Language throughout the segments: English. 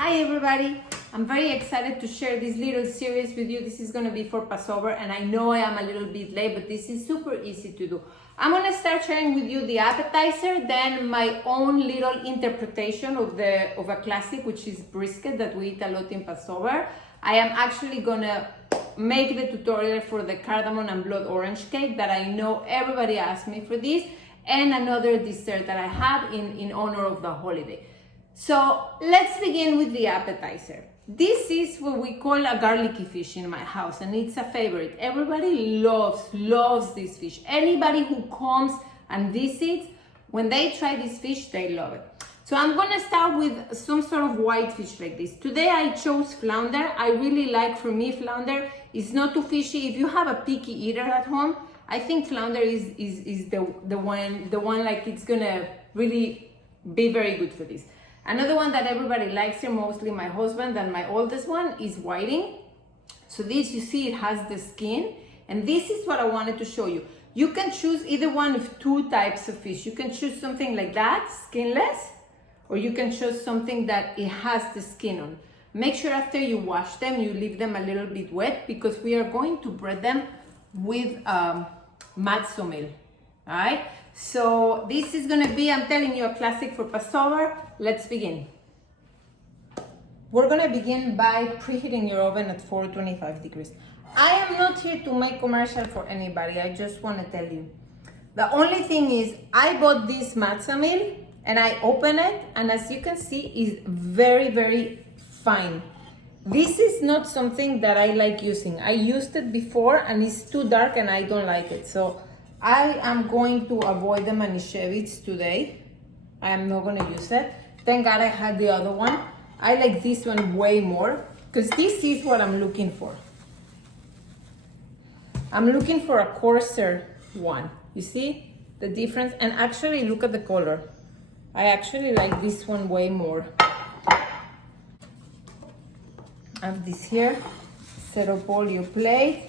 Hi everybody! I'm very excited to share this little series with you. This is going to be for Passover, and I know I am a little bit late, but this is super easy to do. I'm going to start sharing with you the appetizer, then my own little interpretation of a classic, which is brisket that we eat a lot in Passover. I am actually going to make the tutorial for the cardamom and blood orange cake that I know everybody asked me for this, and another dessert that I have in honor of the holiday. So let's begin with the appetizer. This is what we call a garlicky fish in my house, and it's a favorite. Everybody loves this fish. Anybody who comes and visits, when they try this fish, they love it. So I'm gonna start with some sort of white fish like this. Today I chose flounder. I really like, for me, flounder is not too fishy. If you have a picky eater at home, I think flounder is the one like it's gonna really be very good for this. Another one that everybody likes here, mostly my husband and my oldest one, is whiting. So this, you see, it has the skin. And this is what I wanted to show you. You can choose either one of two types of fish. You can choose something like that, skinless, or you can choose something that it has the skin on. Make sure after you wash them, you leave them a little bit wet, because we are going to bread them with Matzah meal, all right? So this is gonna be, I'm telling you, a classic for Passover. Let's begin. We're gonna begin by preheating your oven at 425 degrees. I am not here to make commercial for anybody. I just wanna tell you. The only thing is, I bought this matzah meal and I open it, and as you can see, it's very, very fine. This is not something that I like using. I used it before and it's too dark and I don't like it. So I am going to avoid the Manischewitz today. I am not going to use it. Thank God I had the other one. I like this one way more, because this is what I'm looking for. I'm looking for a coarser one. You see the difference? And actually, look at the color. I actually like this one way more. I have this here. Set up all your plate.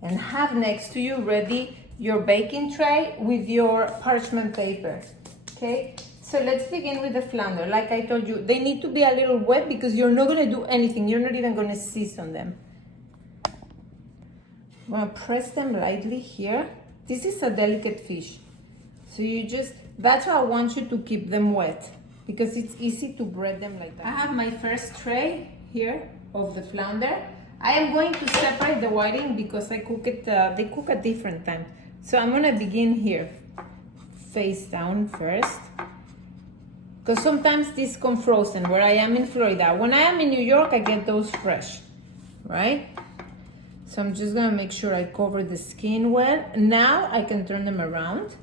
And have next to you ready your baking tray with your parchment paper, okay? So let's begin with the flounder. Like I told you, they need to be a little wet because you're not gonna do anything. You're not even gonna season them. I'm gonna press them lightly here. This is a delicate fish. So that's why I want you to keep them wet, because it's easy to bread them like that. I have my first tray here of the flounder. I am going to separate the whiting because I cook it, they cook at different times. So I'm gonna begin here, face down first. Because sometimes these come frozen, where I am in Florida. When I am in New York, I get those fresh, right? So I'm just gonna make sure I cover the skin well. Now I can turn them around.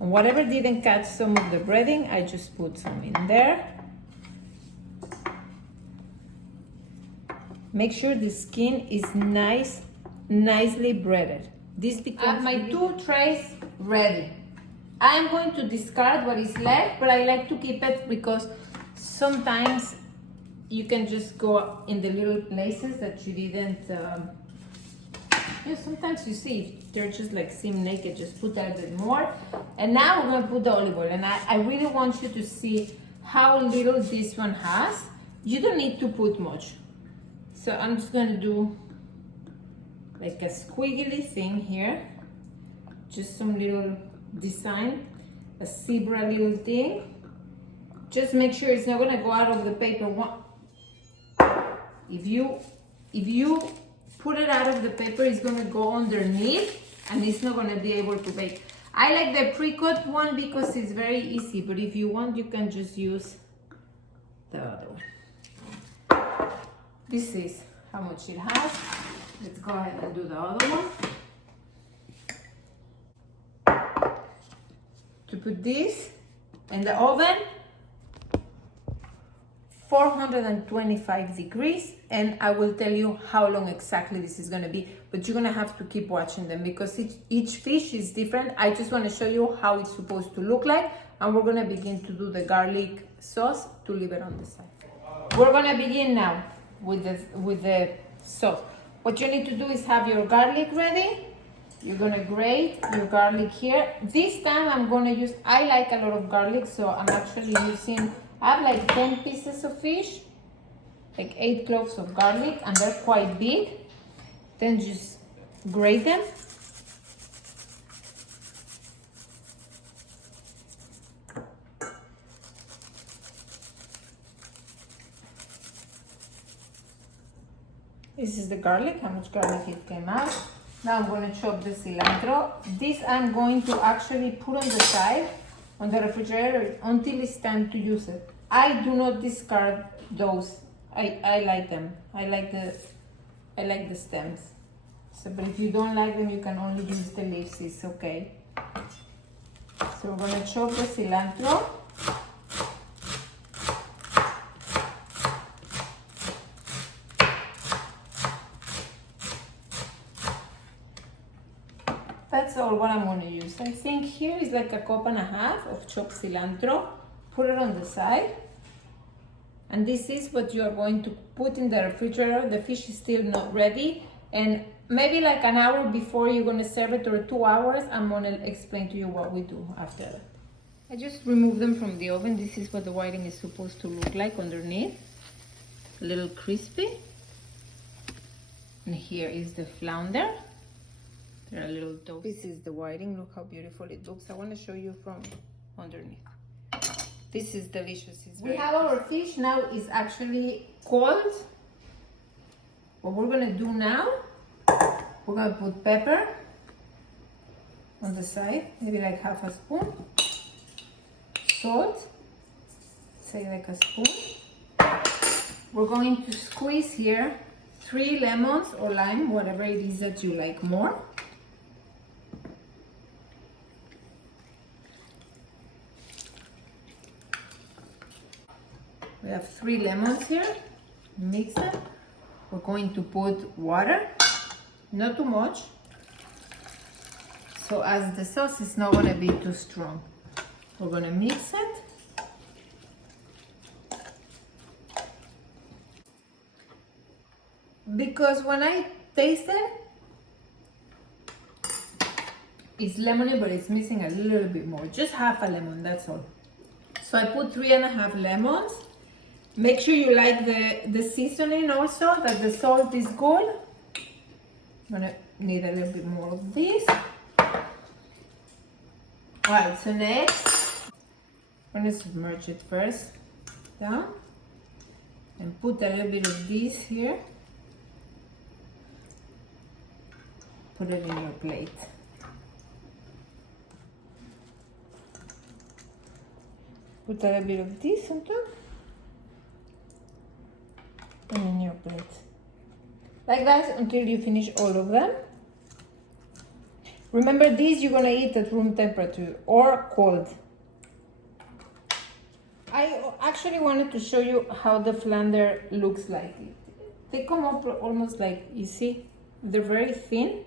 And whatever didn't catch some of the breading, I just put some in there. Make sure the skin is nicely breaded. This becomes I have my two trays ready. I am going to discard what is left, but I like to keep it because sometimes you can just go in the little places that you didn't. Sometimes you see they're just like seem naked. Just put a little bit more. And now we're gonna put the olive oil, and I really want you to see how little this one has. You don't need to put much. So I'm just gonna do like a squiggly thing here. Just some little design, a zebra little thing. Just make sure it's not gonna go out of the paper. If you put it out of the paper, it's gonna go underneath and it's not gonna be able to bake. I like the pre-cut one because it's very easy, but if you want, you can just use the other one. This is how much it has. Let's go ahead and do the other one. To put this in the oven, 425 degrees, and I will tell you how long exactly this is gonna be, but you're gonna have to keep watching them because each fish is different. I just wanna show you how it's supposed to look like, and we're gonna begin to do the garlic sauce to leave it on the side. We're gonna begin now with the sauce. What you need to do is have your garlic ready. You're gonna grate your garlic here. This time I'm gonna use, I like a lot of garlic, so I'm actually using, I have like 10 pieces of fish, like 8 cloves of garlic, and they're quite big. Then just grate them. This is the garlic, how much garlic it came out. Now I'm going to chop the cilantro. This I'm going to actually put on the side on the refrigerator until it's time to use it. I do not discard those. I like them. I like the stems. So, but if you don't like them, you can only use the leaves. It's okay. So we're going to chop the cilantro. That's all what I'm going to use. I think here is like 1.5 cups of chopped cilantro. Put it on the side. And this is what you are going to put in the refrigerator. The fish is still not ready. And maybe like an hour before you're going to serve it, or 2 hours, I'm going to explain to you what we do after that. I just removed them from the oven. This is what the whiting is supposed to look like underneath. A little crispy. And here is the flounder. They're a little dough. This is the whiting. Look how beautiful it looks. I want to show you from underneath. This is delicious. We have our fish now. Is actually cold. What we're gonna do now, we're gonna put pepper on the side, maybe like 1/2 spoon. Salt, say like a spoon. We're going to squeeze here 3 lemons or lime, whatever it is that you like more. We have 3 lemons here. Mix it. We're going to put water, not too much, so as the sauce is not going to be too strong. We're going to mix it. Because when I taste it, it's lemony, but it's missing a little bit more. Just 1/2 lemon, that's all. So I put 3.5 lemons. Make sure you like the seasoning also, that the salt is good. I'm gonna need a little bit more of this. Alright, so next, I'm gonna submerge it first down and put a little bit of this here. Put it in your plate. Put a little bit of this on top. And in your plate. Like that until you finish all of them. Remember, these you're gonna eat at room temperature or cold. I actually wanted to show you how the flounder looks like. They come up almost like, you see, they're very thin.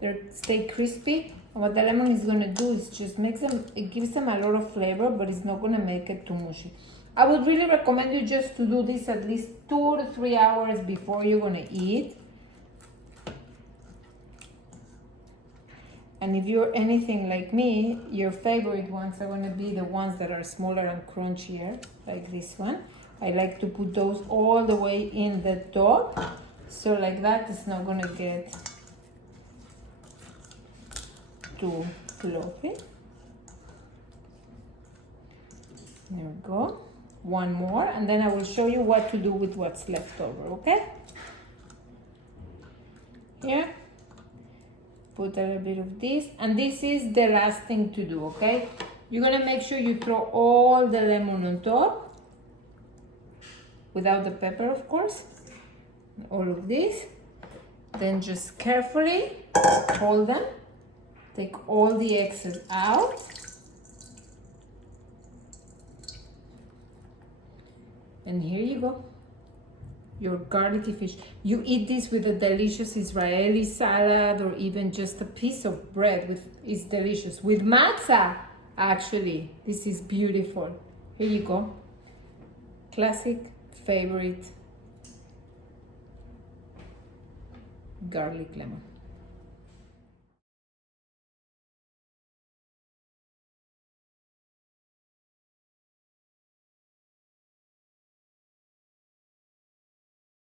They stay crispy. And what the lemon is gonna do is just makes them, it gives them a lot of flavor, but it's not gonna make it too mushy. I would really recommend you just to do this at least 2 to 3 hours before you're gonna eat. And if you're anything like me, your favorite ones are gonna be the ones that are smaller and crunchier, like this one. I like to put those all the way in the top, so like that it's not gonna get too fluffy. There we go. One more, and then I will show you what to do with what's left over, okay? Here, put a little bit of this, and this is the last thing to do, okay? You're gonna make sure you throw all the lemon on top, without the pepper, of course. All of this. Then just carefully hold them, take all the excess out. And here you go, your garlicky fish. You eat this with a delicious Israeli salad, or even just a piece of bread. It's delicious. With matzah, actually, this is beautiful. Here you go. Classic favorite garlic lemon.